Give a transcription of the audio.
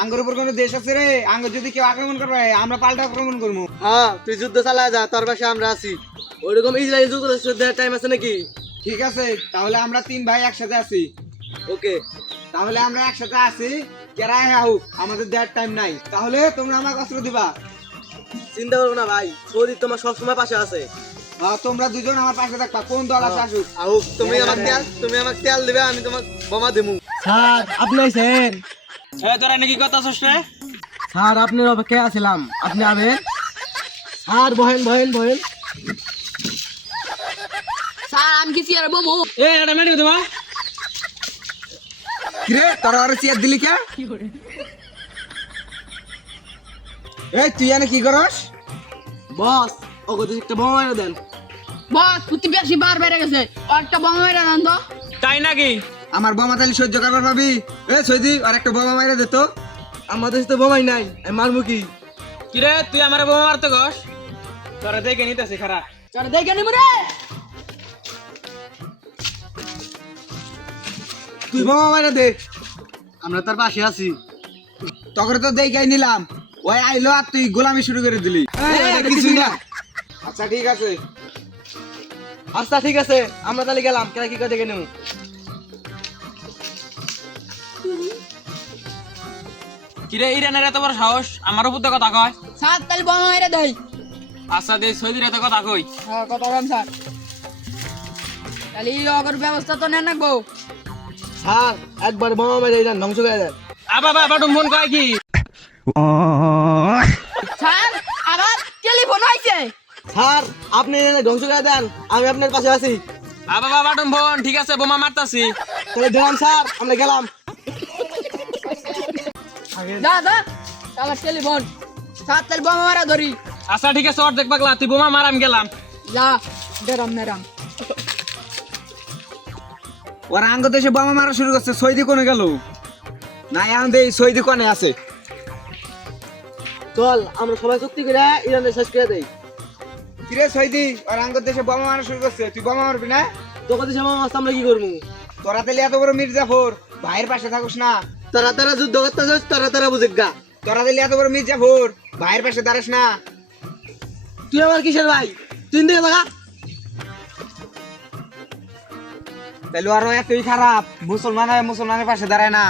আঙ্গুর উপর কোনো দেশ আছে রে? আঙ্গুর যদি কেউ আক্রমণ করে আমরা পাল্টা আক্রমণ করবো। হ্যাঁ তুই যুদ্ধ চালা যা, তোর পাশে আমরা আছি। ওইরকম ইসরায়েল যুদ্ধের টাইম আছে নাকি? ঠিক আছে, তাহলে আমরা 3 ভাই একসাথে আছি। ওকে, তাহলে আমরা একসাথে আছি, কেরাই হোক, আমাদের দেওয়ার টাইম নাই। তাহলে তোমরা আমাকে অস্ত্র দিবা। চিন্তা করবো না ভাই, সৌদি তোমার সবসময় পাশে আছে। তোমরা দুজন আমার পাশে থাকবা, কোন দল আসে আসুক। আহুক, তুমি আমাকে তেল দিবে, আমি তোমাকে বোমা দেবো। স্যার আপনি আইছেন? তোরা নাকি কথা আছিস রে? স্যার আপনার অপেক্ষায় আছিলাম, আপনি আবেন। স্যার বহেন বহেন বহেন। স্যার আমি কি চেয়ার বমু? এটা মেরে দেবা। কিরে তোরা আরে চেয়ার দিলি কে? এই তুই এনে কি করস? বস ওকে তুই একটা বোমা মেরে দেন। বস তুই বেশি বার বেড়ে গেছে, আর একটা বোমা মেরে দেন তো। তাই নাকি? আমার বোমা তালি সহ্য করবার ভাবি? সৈদি আর একটা বোমা মাইরে দে তো। আমাদের তো বোমাই নাই, আমি মারবো কি? কিরে তুই আমার বোমা মারতে গস? তোরা দেখে নিতেছি খারাপ। চল দেখে নিব রে। তুই বোমা মেরে দে, আমরা তার পাশে আছি। তখন তো দেখাই নিলাম, ওই আইলো আর তুই গোলামি শুরু করে দিলি। এটা কিছুই না। আচ্ছা ঠিক আছে, আচ্ছা ঠিক আছে, আমরা তাহলে গেলাম, কেন কি করে দেখে নেব। কিরে ইরানের এত বড় সাহস আমার উপর তো কথা কয়? স্যার তাহলে বোমা মেরে দেই। আচ্ছা দে সৌদির এত কথা কই। হ্যাঁ কত কম স্যার। তাহলে এই অগর ব্যবস্থা তো নেন রাখবো। স্যার একবার বোমা মেরে দেন, ধ্বংস করে দেন। বাবা বাটুম ফোন কয় কি? স্যার আবার টেলিফোন হইছে। স্যার আপনি ধ্বংস করে দেন, আমি আপনার পাশে আছি। বাবা বাটুম ফোন, ঠিক আছে বোমা মারতাছি। তাহলে দিলাম স্যার, আমরা গেলাম। যা যা আমার টেলিফোন। স্যার তাহলে বোমা মারা ধরি। আচ্ছা ঠিক আছে, অর্ধেক পাগলা তুই বোমা মার, আমি গেলাম। যা দেরাম নেরাম। ওরা আঙ্গ দেশে বোমা মারা শুরু করছে। সৈদি কোনে গেল? না এখন দেই সৈদি কোনে আছে। চল আমরা সবাই চুক্তি করে ইরানের শেষ করে দেই। কিরে সৈদি, ওরা আঙ্গ দেশে বোমা মারা শুরু করছে, তুই বোমা মারবি না? তোকে দেশে বোমা মারতে আমরা কি করবো? তোরা তাহলে এত বড় মির্জাফর, ভাইয়ের পাশে থাকুস না? তারা যুদ্ধ করতে যাস, তারা বুঝে গা। তোরা তাহলে এত বড় মির্জাফর, ভাইয়ের পাশে দাঁড়াস না? তুই আমার কিসের ভাই? তুই দিকে লাগা। তাহলে আরো এতই খারাপ, মুসলমানের পাশে দাঁড়ায় না।